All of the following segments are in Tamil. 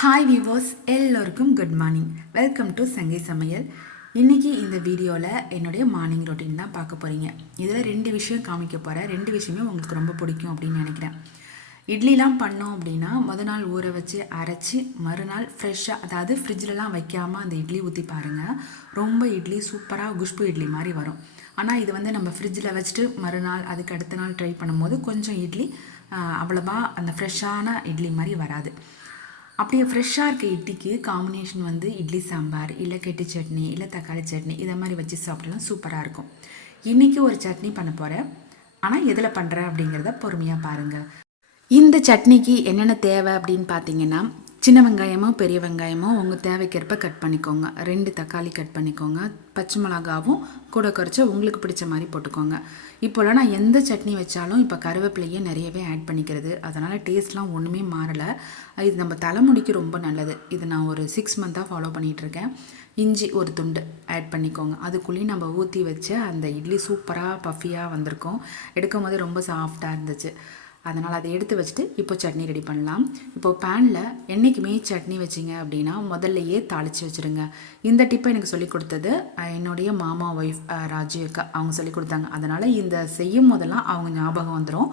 ஹாய் வியூவர்ஸ், எல்லோருக்கும் குட் மார்னிங். வெல்கம் டு சங்கை சமையல். இன்றைக்கி இந்த வீடியோவில் என்னுடைய மார்னிங் ரொட்டீன் தான் பார்க்க போகிறீங்க. இதில் 2 விஷயம் காமிக்க போகிறேன். 2 விஷயமே உங்களுக்கு ரொம்ப பிடிக்கும் அப்படின்னு நினைக்கிறேன். இட்லிலாம் பண்ணோம் அப்படின்னா நாள் ஊற வச்சு அரைச்சி மறுநாள் ஃப்ரெஷ்ஷாக, அதாவது ஃப்ரிட்ஜிலலாம் வைக்காமல் அந்த இட்லி ஊற்றி பாருங்கள். ரொம்ப இட்லி சூப்பராக குஷ்பு இட்லி மாதிரி வரும். ஆனால் இது நம்ம ஃப்ரிட்ஜில் வச்சுட்டு மறுநாள் அதுக்கு அடுத்த நாள் ட்ரை பண்ணும்போது கொஞ்சம் இட்லி அவ்வளோவா அந்த ஃப்ரெஷ்ஷான இட்லி மாதிரி வராது. அப்படியே ஃப்ரெஷ்ஷாக இருக்க இட்லிக்கு காம்பினேஷன் இட்லி சாம்பார், இல்லை கெட்டி சட்னி, இல்லை தக்காளி சட்னி, இதை மாதிரி வச்சு சாப்பிடலாம், சூப்பராக இருக்கும். இன்றைக்கி ஒரு சட்னி பண்ண போகிறேன். ஆனால் எதில் பண்ணுறேன் அப்படிங்கிறத பொறுமையாக பாருங்கள். இந்த சட்னிக்கு என்னென்ன தேவை அப்படின்னு பார்த்தீங்கன்னா, சின்ன வெங்காயமோ பெரிய வெங்காயமோ உங்கள் தேவைக்கேற்ப கட் பண்ணிக்கோங்க. 2 தக்காளி கட் பண்ணிக்கோங்க. பச்சை மிளகாவும் கூட குறைச்சி உங்களுக்கு பிடிச்ச மாதிரி போட்டுக்கோங்க. இப்போலாம் நான் எந்த சட்னி வச்சாலும் இப்போ கருவேப்பிலையே நிறையவே ஆட் பண்ணிக்கிறது. அதனால் டேஸ்ட்லாம் ஒன்றுமே மாறலை. இது நம்ம தலைமுடிக்கு ரொம்ப நல்லது. இது நான் ஒரு 6 மந்த்தாக ஃபாலோ பண்ணிகிட்ருக்கேன். இஞ்சி ஒரு துண்டு ஆட் பண்ணிக்கோங்க. அதுக்குள்ளேயும் நம்ம ஊற்றி வச்சு அந்த இட்லி சூப்பராக பஃபியாக வந்திருக்கும். எடுக்கும் போதே ரொம்ப சாஃப்டாக இருந்துச்சு. அதனால் அதை எடுத்து வச்சுட்டு இப்போ சட்னி ரெடி பண்ணலாம். இப்போது பேனில் என்றைக்குமே சட்னி வச்சிங்க அப்படின்னா முதல்லையே தாளித்து வச்சுருங்க. இந்த டிப்பை எனக்கு சொல்லிக் கொடுத்தது என்னுடைய மாமா ஒய்ஃப் ராஜி அக்கா. அவங்க சொல்லிக் கொடுத்தாங்க. அதனால் இந்த செய்யும் போதெல்லாம் அவங்க ஞாபகம் வந்துடும்.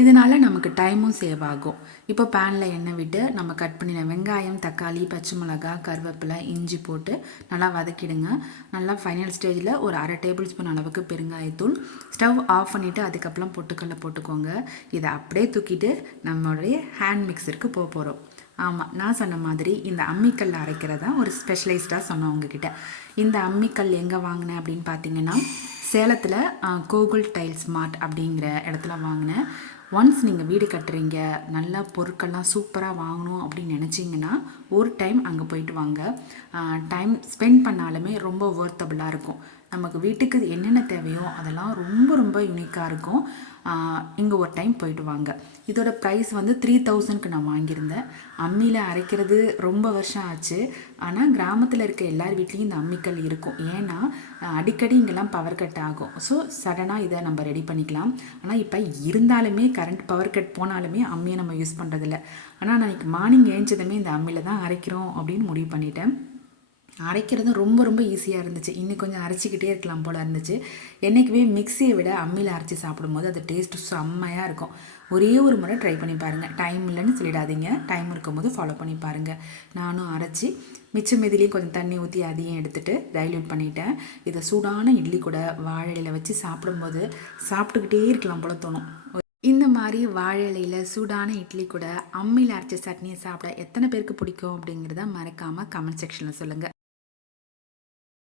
இதனால் நமக்கு டைமும் சேவ் ஆகும். இப்போ பேனில் எண்ணெய் விட்டு நம்ம கட் பண்ணின வெங்காயம், தக்காளி, பச்சை மிளகாய், கருவேப்பிலை, இஞ்சி போட்டு நல்லா வதக்கிடுங்க. நல்லா ஃபைனல் ஸ்டேஜில் ஒரு 1/2 டேபிள் ஸ்பூன் அளவுக்கு பெருங்காயத்தூள். ஸ்டவ் ஆஃப் பண்ணிவிட்டு அதுக்கப்புறம் பொட்டுக்கடலை போட்டுக்கோங்க. இதை அப்படியே தூக்கிட்டு நம்மளுடைய ஹேண்ட் மிக்சருக்கு போக போகிறோம். ஆமாம், நான் சொன்ன மாதிரி இந்த அம்மிக்கல் அரைக்கிறதா ஒரு ஸ்பெஷலைஸ்டாக சொன்னேன் உங்ககிட்ட. இந்த அம்மிக்கல் எங்கே வாங்கினேன் அப்படின்னு பார்த்தீங்கன்னா, சேலத்தில் கோகுல் டைல்ஸ் மார்ட் அப்படிங்கிற இடத்துல வாங்கினேன். ஒன்ஸ் நீங்கள் வீடு கட்டுறீங்க, நல்லா பொருட்கள்லாம் சூப்பராக வாங்கணும் அப்படின்னு நினச்சிங்கன்னா ஒரு டைம் அங்கே போயிட்டு வாங்க. டைம் ஸ்பெண்ட் பண்ணாலுமே ரொம்ப ஒர்த்தபுளாக இருக்கும். நமக்கு வீட்டுக்கு என்னென்ன தேவையோ அதெல்லாம் ரொம்ப ரொம்ப யூனிக்காக இருக்கும். இங்கே ஒரு டைம் போயிட்டு வாங்க. இதோட ப்ரைஸ் 3000க்கு நான் வாங்கியிருந்தேன். அம்மியில் அரைக்கிறது ரொம்ப வருஷம் ஆச்சு. ஆனால் கிராமத்தில் இருக்க எல்லார் வீட்லேயும் இந்த அம்மிக்கல் இருக்கும். ஏன்னா அடிக்கடி இங்கெல்லாம் பவர் கட் ஆகும். ஸோ சடனாக இதை நம்ம ரெடி பண்ணிக்கலாம். ஆனால் இப்போ இருந்தாலுமே கரண்ட் பவர் கட் போனாலுமே அம்மியை நம்ம யூஸ் பண்ணுறதில்ல. ஆனால் நான் இன்றைக்கி மார்னிங் ஏஞ்சதுமே இந்த அம்மியில் தான் அரைக்கிறோம் அப்படின்னு முடிவு பண்ணிட்டேன். அரைக்கிறதும் ரொம்ப ரொம்ப ஈஸியாக இருந்துச்சு. இன்னும் கொஞ்சம் அரைச்சிக்கிட்டே இருக்கலாம் போல் இருந்துச்சு. என்றைக்குமே மிக்சியை விட அம்மியில் அரைச்சி சாப்பிடும்போது அது டேஸ்ட்டு செம்மையாக இருக்கும். ஒரே ஒரு முறை ட்ரை பண்ணி பாருங்கள். டைம் இல்லைன்னு சொல்லிடாதீங்க. டைம் இருக்கும்போது ஃபாலோ பண்ணி பாருங்கள். நானும் அரைச்சி மிச்சம் மீதிலையும் கொஞ்சம் தண்ணி ஊற்றி அதையும் எடுத்துகிட்டு டைல்யூட் பண்ணிட்டேன். இதை சூடான இட்லி கூட வாழை இலையில் வச்சு சாப்பிடும்போது சாப்பிட்டுக்கிட்டே இருக்கலாம் போல தோணும். இந்த மாதிரி வாழை இலையில் சூடான இட்லி கூட அம்மியில் அரைச்ச சட்னியை சாப்பிட எத்தனை பேருக்கு பிடிக்கும் அப்படிங்கிறத மறக்காமல் கமெண்ட் செக்ஷனில் சொல்லுங்கள்.